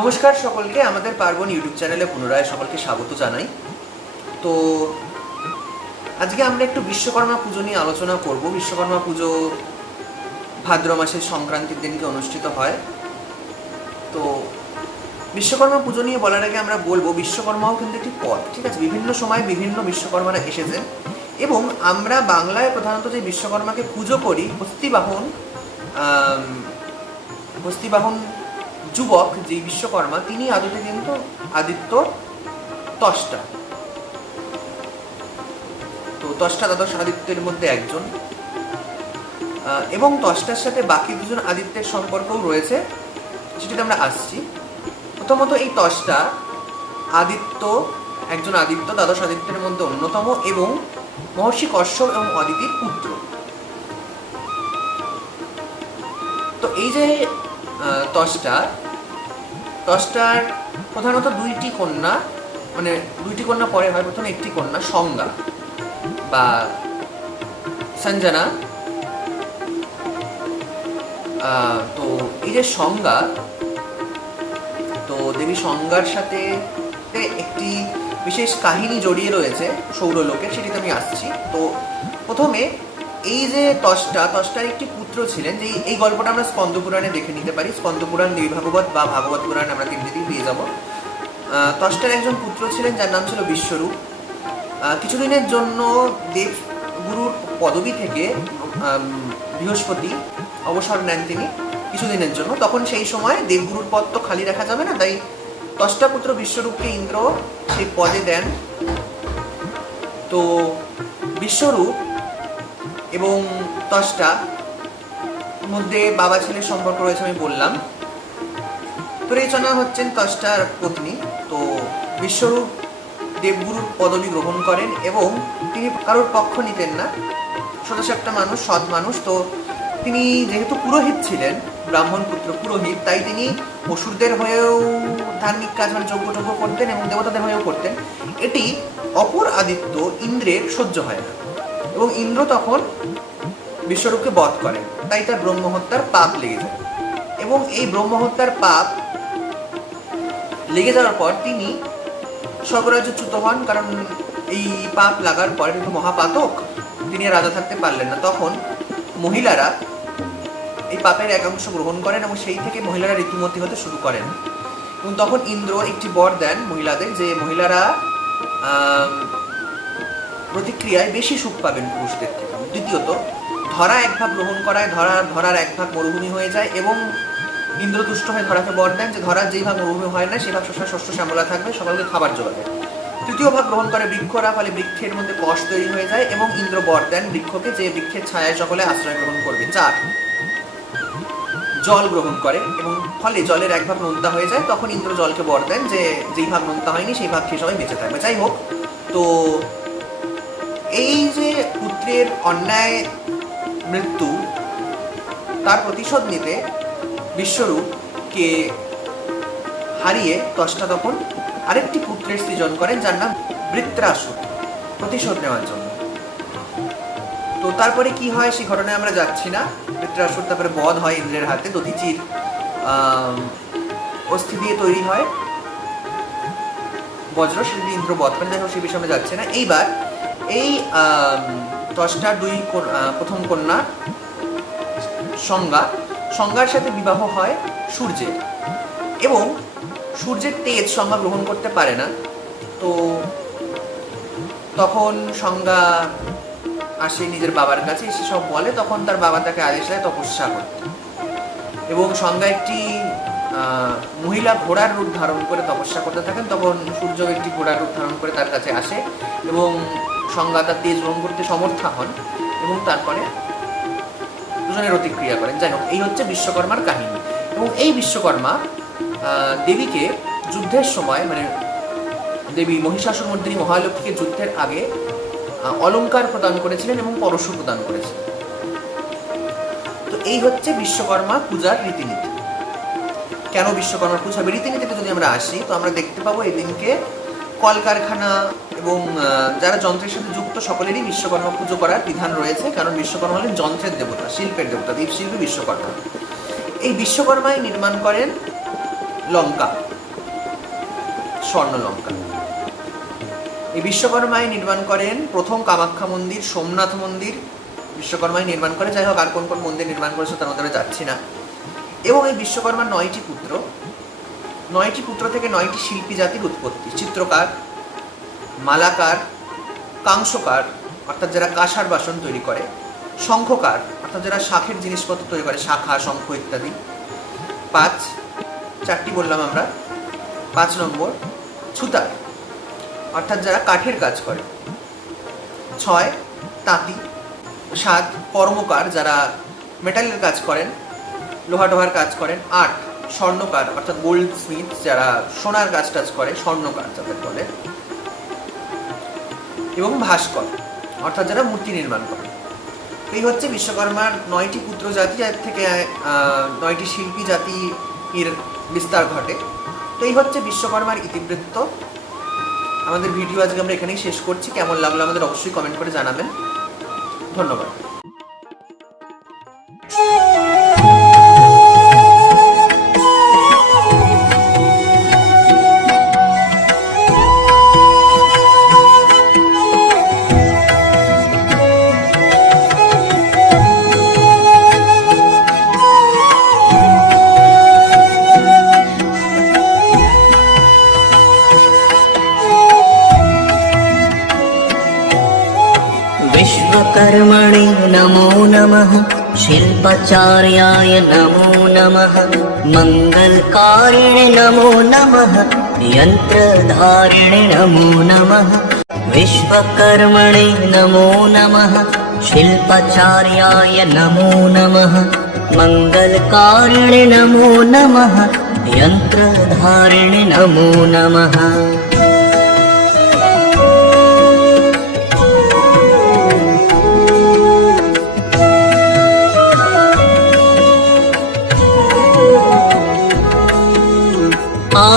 নমস্কার সকলকে আমাদের পার্বণ ইউটিউব চ্যানেলে পুনরায় সকলকে স্বাগত জানাই। তো আজকে আমরা একটু বিশ্বকর্মা পুজো নিয়ে আলোচনা করব। বিশ্বকর্মা পুজো ভাদ্র মাসের সংক্রান্তির দিনকে অনুষ্ঠিত হয়। তো বিশ্বকর্মা পুজো নিয়ে বলার আগে আমরা বলব, বিশ্বকর্মাও কিন্তু একটি পথ, ঠিক আছে? বিভিন্ন সময় বিভিন্ন বিশ্বকর্মারা এসেছেন এবং আমরা বাংলায় প্রধানত যে বিশ্বকর্মাকে পুজো করি, হস্তিবাহন হস্তিবাহন যুবক যে বিশ্বকর্মা, তিনি আদতে কিন্তু আদিত্য তষ্টা। তো তষ্টা দ্বাদশ আদিত্যের মধ্যে একজন। এবং তষ্টার সাথে বাকি দুজন আদিত্যের সম্পর্কও রয়েছে, সেটাতে আমরা আসছি। প্রথমত এই তষ্টা আদিত্য, একজন আদিত্য, দ্বাদশ আদিত্যের মধ্যে অন্যতম এবং মহর্ষি কশ্যপ এবং অদিতির পুত্র। তো এই যে আহ, তষ্টা প্রধানত দুইটি কন্যা মানে দুইটি কন্যা পরে হয় প্রথমে একটি কন্যা সংজ্ঞা বা সঞ্জনা। তো এই যে সংজ্ঞা তো দেবী সংজ্ঞার সাথে একটি বিশেষ কাহিনী জড়িয়ে রয়েছে সৌরলোকের সেটিতে আমি আসছি। তো প্রথমে এই যে তষ্টা, তষ্টার একটি পুত্র ছিলেন, যে এই গল্পটা আমরা স্কন্দ পুরাণে দেখে নিতে পারি। স্কন্দ পুরাণ দেবী ভাগবত বা ভাগবত পুরাণ আমরা তিনটেতেই পেয়ে যাব। তষ্টার একজন পুত্র ছিলেন, যার নাম ছিল বিশ্বরূপ। কিছুদিনের জন্য দেব গুরুর পদবি থেকে বৃহস্পতি অবসর নেন তিনি কিছুদিনের জন্য। তখন সেই সময় দেবগুরুর পদ তো খালি রাখা যাবে না, তাই তষ্টাপুত্র বিশ্বরূপকে ইন্দ্র সেই পদে দেন। তো বিশ্বরূপ এবং তষ্টা মধ্যে বাবা ছেলের সম্পর্ক রয়েছে আমি বললাম। তো রেচনা হচ্ছেন তষ্টার পত্নী। তো বিশ্বরূপ দেবগুরুর পদবি গ্রহণ করেন এবং তিনি কারোর পক্ষ নিতেন না। সদস্য একটা মানুষ, সৎ মানুষ। তো তিনি যেহেতু পুরোহিত ছিলেন, ব্রাহ্মণ পুত্র পুরোহিত, তাই তিনি অসুরদের হয়েও ধার্মিক কাজ মানে যজ্ঞ করতেন এবং দেবতাদের হয়েও করতেন। এটি অপর আদিত্য ইন্দ্রের সহ্য হয় না। এবং ইন্দ্র তখন বিশ্বরূপকে বধ করেন তাই তার ব্রহ্মহত্যার পাপ লেগে যায়। এবং এই ব্রহ্মহত্যার পাপ লেগে যাওয়ার পর তিনি স্বর্গরাজ্যচ্যুত হন, কারণ এই পাপ লাগার পরে কিন্তু মহাপাতক তিনি রাজা থাকতে পারলেন না। তখন মহিলারা এই পাপের একাংশ গ্রহণ করেন এবং সেই থেকে মহিলারা ঋতুমতি হতে শুরু করেন। এবং তখন ইন্দ্র একটি বর দেন মহিলাদের, যে মহিলারা প্রতিক্রিয়ায় বেশি সুখ পাবেন পুরুষদের থেকে। দ্বিতীয়ত, ধরা এক ভাগ গ্রহণ করায় ধরা, ধরার এক ভাগ মরুভূমি হয়ে যায় এবং ইন্দ্র তুষ্ট হয়ে ধরাকে বর দেন যে ধরার যেই ভাগ মরুভূমি হয় না, সেই ভাগ শস্য শস্য শ্যামলা থাকবে, সকলকে খাবার জোগাবে তৃতীয় ভাগ গ্রহণ করে বৃক্ষরা, ফলে বৃক্ষের মধ্যে কষ তৈরি হয়ে যায় এবং ইন্দ্র বর দেন বৃক্ষকে যে বৃক্ষের ছায়ায় সকলে আশ্রয় গ্রহণ করবে। চার, জল গ্রহণ করে এবং ফলে জলের এক ভাগ নোনতা হয়ে যায়, তখন ইন্দ্র জলকে বর দেন যে যেই ভাগ নোনতা হয়নি, সেই ভাগ খেয়ে সবাই বেঁচে থাকবে। যাই হোক, তো এই যে পুত্রের অন্যায় মৃত্যু, তার প্রতিশোধ নিতে বিশ্বরূপকে হারিয়ে তষ্টা তখন আরেকটি পুত্রের সৃজন করেন, যার নাম বৃত্রাসুর, প্রতিশোধ নেওয়ার জন্য। তো তারপরে কি হয় সেই ঘটনায় আমরা যাচ্ছি না। বৃত্রাসুর তারপরে বধ হয় ইন্দ্রের হাতে দধিচির অস্থি দিয়ে তৈরি হয়। বজ্র সেটা দিয়ে ইন্দ্র বধ যাই হোক, সে বিষয়ে যাচ্ছি না। এইবার এই আম, দশটার দুই প্রথম কন্যা সংজ্ঞা। সংজ্ঞার সাথে বিবাহ হয় সূর্যের। এবং সূর্যের তেজ সংজ্ঞা গ্রহণ করতে পারে না। তো তখন সংজ্ঞা আসে নিজের বাবার কাছে এসে সব বলে তখন তার বাবা তাকে আদেশ দেয় তপস্যা করতে। এবং সংজ্ঞা একটি মহিলা ঘোড়ার রূপ ধারণ করে তপস্যা করতে থাকেন, তখন সূর্য একটি ঘোড়ার রূপ ধারণ করে তার কাছে আসে এবং সংজ্ঞা তার তেজ গ্রহণ করতে সমর্থা হন এবং তারপরে দুজনের প্রতিক্রিয়া করেন। যাই হোক, এই হচ্ছে বিশ্বকর্মার কাহিনী। এবং এই বিশ্বকর্মা দেবীকে যুদ্ধের সময় মানে দেবী মহিষাসুর মর্দিনী মহালক্ষ্মীকে যুদ্ধের আগে অলঙ্কার প্রদান করেছিলেন এবং পরশু প্রদান করেছিলেন। তো এই হচ্ছে বিশ্বকর্মা পূজার রীতিনীতি। কেন বিশ্বকর্মা পূজা? হবে রীতিনীতিতে যদি আমরা আসি, তো আমরা দেখতে পাবো এই দিনকে কলকারখানা এবং যারা যন্ত্রের সাথে যুক্ত সকলেরই বিশ্বকর্মা পুজো করার বিধান রয়েছে, কারণ বিশ্বকর্মা হলেন যন্ত্রের দেবতা, শিল্পের দেবতা দীপ শিল্পী বিশ্বকর্মা। এই বিশ্বকর্মাই নির্মাণ করেন লঙ্কা, স্বর্ণলঙ্কা। এই বিশ্বকর্মাই নির্মাণ করেন প্রথম কামাখ্যা মন্দির, সোমনাথ মন্দির। বিশ্বকর্মাই নির্মাণ করে, যাই হোক, আর কোন কোন মন্দির নির্মাণ করেছে তার মধ্যে যাচ্ছি না। এবং এই বিশ্বকর্মার নয়টি পুত্র। নয়টি পুত্র থেকে নয়টি শিল্পী জাতির উৎপত্তি। চিত্রকার, মালাকার, কাংসকার, অর্থাৎ যারা কাঁসার বাসন তৈরি করে। শঙ্খকার, অর্থাৎ যারা শাখের জিনিসপত্র তৈরি করে, শাখা, শঙ্খ ইত্যাদি। পাঁচ, চারটি বললাম আমরা। পাঁচ নম্বর ছুতার অর্থাৎ যারা কাঠের কাজ করে। ছয়, তাঁতি। সাত, কর্মকার, যারা মেটালের কাজ করেন, লোহা টোহার কাজ করেন। আট স্বর্ণকার, অর্থাৎ গোল্ড স্মিথ যারা সোনার কাজ টাজ করে, স্বর্ণকার যাদের বলে। এবং ভাস্কর, অর্থাৎ যারা মূর্তি নির্মাণ করে। এই হচ্ছে বিশ্বকর্মার নয়টি পুত্র জাতি, যার থেকে নয়টি শিল্পী জাতি এর বিস্তার ঘটে। তো এই হচ্ছে বিশ্বকর্মার ইতিবৃত্ত। আমাদের ভিডিও আজকে আমরা এখানেই শেষ করছি। কেমন লাগল আমাদের অবশ্যই কমেন্ট করে জানাবেন। ধন্যবাদ। विश्वकर्मणे नमो नमः। शिल्पाचार्याय नमो नमः। मङ्गलकारिणे नमो नमः। यन्त्रधारिणे नमो नमः। विश्वकर्मणे नमो नमः। शिल्पाचार्याय नमो नमः। मङ्गलकारिणे नमो नमः। यन्त्रधारिणे नमो नमः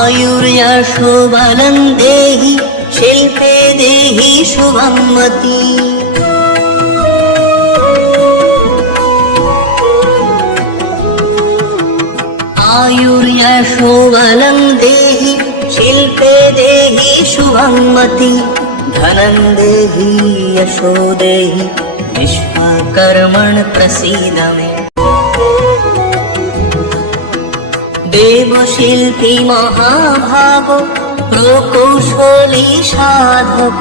आयुर्यशोबलं देहि शिल्पे देहि शुभं मती आयुर्यशोबलं देहि शिल्पे देहि शुभं मति धनं देहि यशो देहि विश्वकर्मण प्रसीद मे দেবশিল্পী মহাভাগ প্রকৌশলী সাধক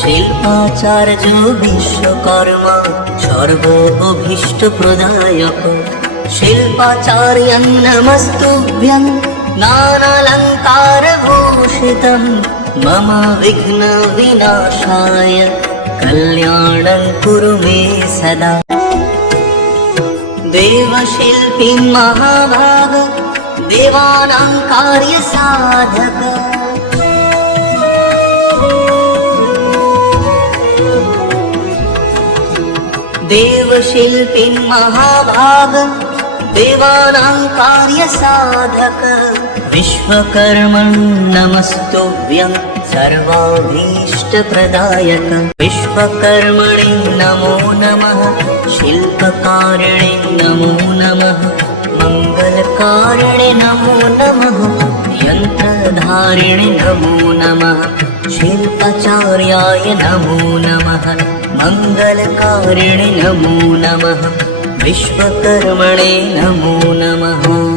শিল্পাচার্য বিশ্বকর্মা সর্ব অভীষ্ট প্রদায়ক শিল্পাচার্যং নমস্তুভ্যং নানালঙ্কার ভূষিতম মম বিঘ্ন বিনাশায় কল্যাণং কুরু মে সদা देवशिल्पी महाभाग देवानां कार्यसाधक। देवशिल्पी महाभाग देवानां कार्यसाधक। विश्वकर्मं नमस्तुभ्यं सर्वाभीष्टप्रदायक। विश्वकर्मणि नमो नमः शिल्पकारिणे नमो नमः मङ्गलकारिणे नमो नमः। यन्त्रधारिणे नमो नमः। शिल्पाचार्याय नमो नमः। मङ्गलकारिणे नमो नमः। विश्वकर्मणे नमो नमः